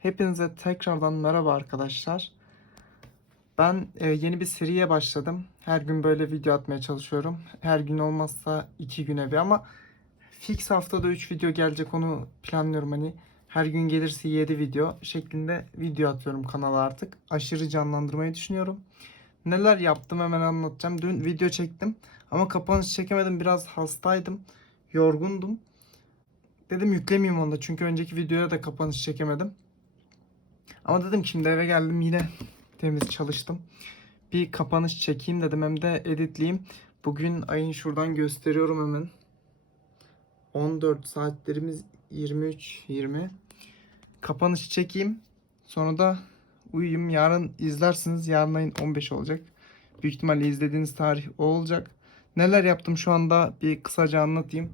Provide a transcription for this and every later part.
Hepinize tekrardan merhaba arkadaşlar. Ben e, yeni bir seriye başladım. Her gün böyle video atmaya çalışıyorum. Her gün olmazsa iki güne bir ama fix haftada 3 video gelecek onu planlıyorum hani. Her gün gelirse 7 video şeklinde video atıyorum kanala artık. Aşırı canlandırmayı düşünüyorum. Neler yaptım hemen anlatacağım. Dün video çektim ama kapanış çekemedim. Biraz hastaydım. Yorgundum. Dedim yüklemeyeyim onu da çünkü önceki videoya da kapanış çekemedim. Ama dedim ki şimdi eve geldim yine temiz çalıştım. Bir kapanış çekeyim dedim hem de editleyeyim. Bugün ayın şuradan gösteriyorum hemen. 14 saatlerimiz 23 20. Kapanış çekeyim. Sonra da uyuyayım. Yarın izlersiniz. Yarın ayın 15 olacak. Büyük ihtimalle izlediğiniz tarih o olacak. Neler yaptım şu anda bir kısaca anlatayım.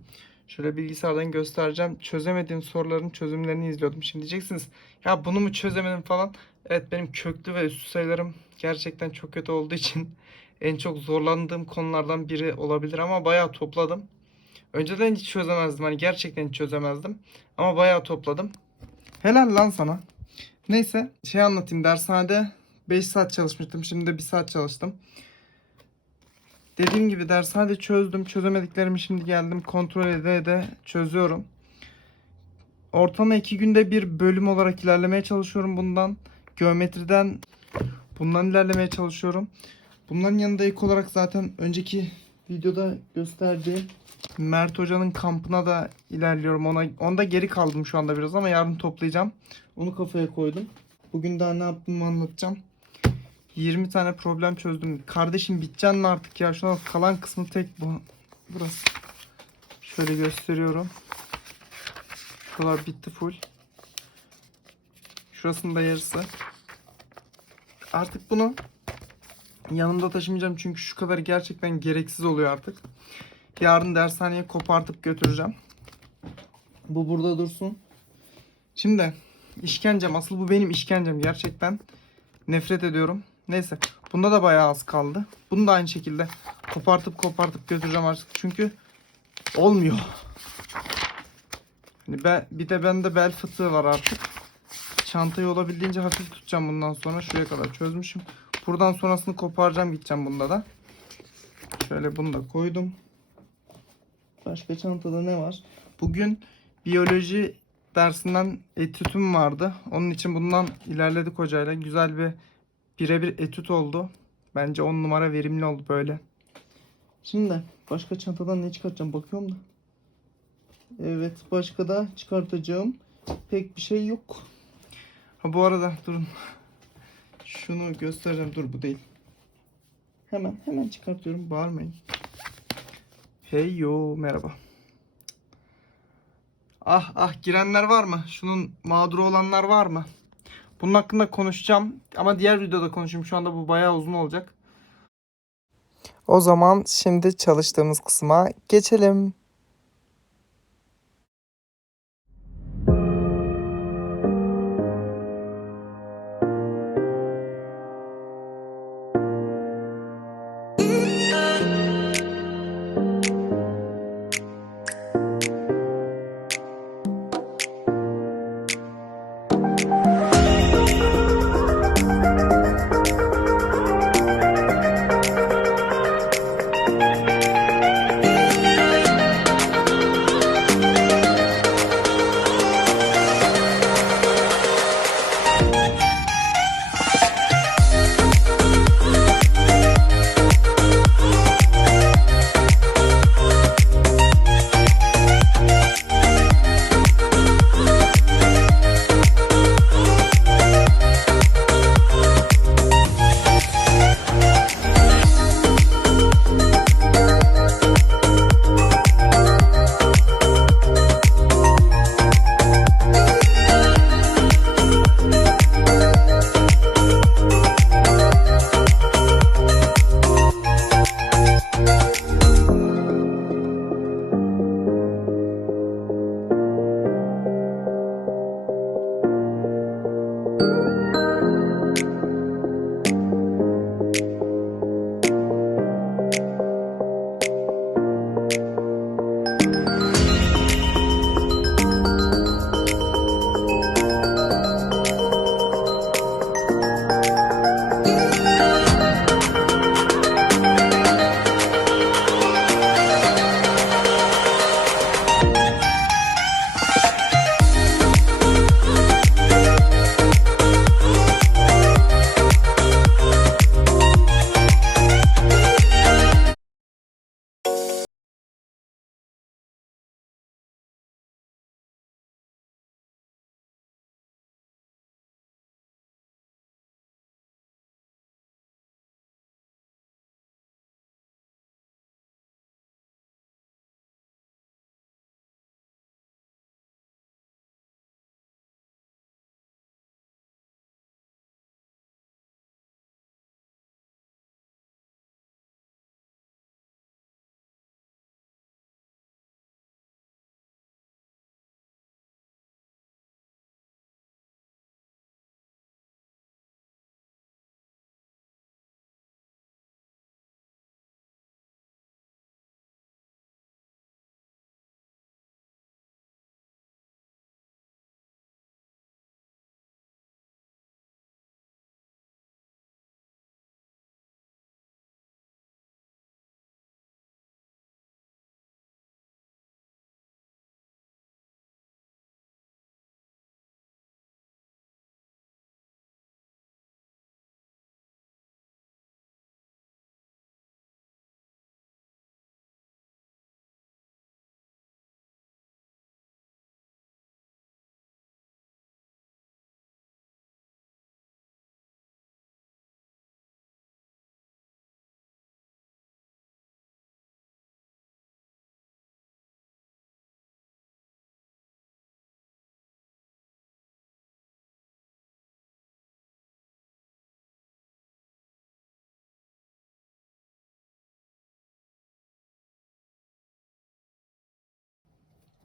Şöyle bilgisayardan göstereceğim. Çözemediğim soruların çözümlerini izliyordum. Şimdi diyeceksiniz ya bunu mu çözemedim falan. Evet benim köklü ve üstü sayılarım gerçekten çok kötü olduğu için en çok zorlandığım konulardan biri olabilir ama bayağı topladım. Önceden hiç çözemezdim. Hani gerçekten hiç çözemezdim. Ama bayağı topladım. Helal lan sana. Neyse şey anlatayım. Dershanede 5 saat çalışmıştım. Şimdi de 1 saat çalıştım. Dediğim gibi dershanede çözdüm. Çözemediklerimi şimdi geldim kontrol ede de çözüyorum. Ortalama 2 günde bir bölüm olarak ilerlemeye çalışıyorum bundan. Geometriden bundan ilerlemeye çalışıyorum. Bunların yanında ilk olarak zaten önceki videoda gösterdiğim Mert Hoca'nın kampına da ilerliyorum. Ona onda geri kaldım şu anda biraz ama yarın toplayacağım. Onu kafaya koydum. Bugün daha ne yaptığımı anlatacağım. 20 tane problem çözdüm. Kardeşim biteceksin mi artık ya? Şuna bak, kalan kısmı tek bu. Burası. Şöyle gösteriyorum. Şuralar bitti full. Şurasının da yarısı. Artık bunu yanımda taşımayacağım çünkü şu kadar gerçekten gereksiz oluyor artık. Yarın dershaneye kopartıp götüreceğim. Bu burada dursun. Şimdi işkencem asıl bu benim işkencem gerçekten nefret ediyorum. Neyse bunda da bayağı az kaldı. Bunu da aynı şekilde kopartıp kopartıp götüreceğim artık çünkü olmuyor. Hani ben, bir de bende bel fıtığı var artık. Çantayı olabildiğince hafif tutacağım bundan sonra. Şuraya kadar çözmüşüm. Buradan sonrasını koparacağım gideceğim bunda da. Şöyle bunu da koydum. Başka çantada ne var? Bugün biyoloji dersinden etütüm vardı. Onun için bundan ilerledik hocayla. Güzel bir birebir etüt oldu. Bence 10 numara verimli oldu böyle. Şimdi başka çantadan ne çıkartacağım bakıyorum da. Evet başka da çıkartacağım pek bir şey yok. Ha bu arada durun. Şunu göstereceğim. Dur bu değil. Hemen hemen çıkartıyorum. Bağırmayın. Hey yo merhaba. Ah ah girenler var mı? Şunun mağduru olanlar var mı? Bunun hakkında konuşacağım ama diğer videoda konuşayım. Şu anda bu bayağı uzun olacak. O zaman şimdi çalıştığımız kısma geçelim.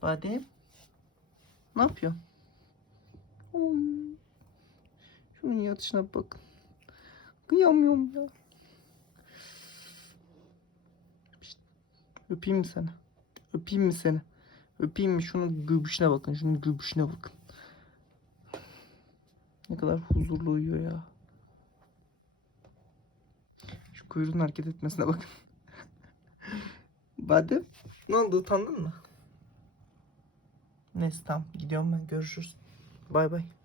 Badem. Ne yapıyorsun? Oy. Şunun yatışına bak. Kıyamıyorum ya. Şşt, Öpeyim mi seni? Öpeyim mi seni? Öpeyim mi? Şunun göbüşüne bakın. Şunun göbüşüne bakın. Ne kadar huzurlu uyuyor ya. Şu kuyruğun hareket etmesine bakın. Badem. Ne oldu? Utandın mı? Neyse tamam. Gidiyorum ben. Görüşürüz. Bay bay.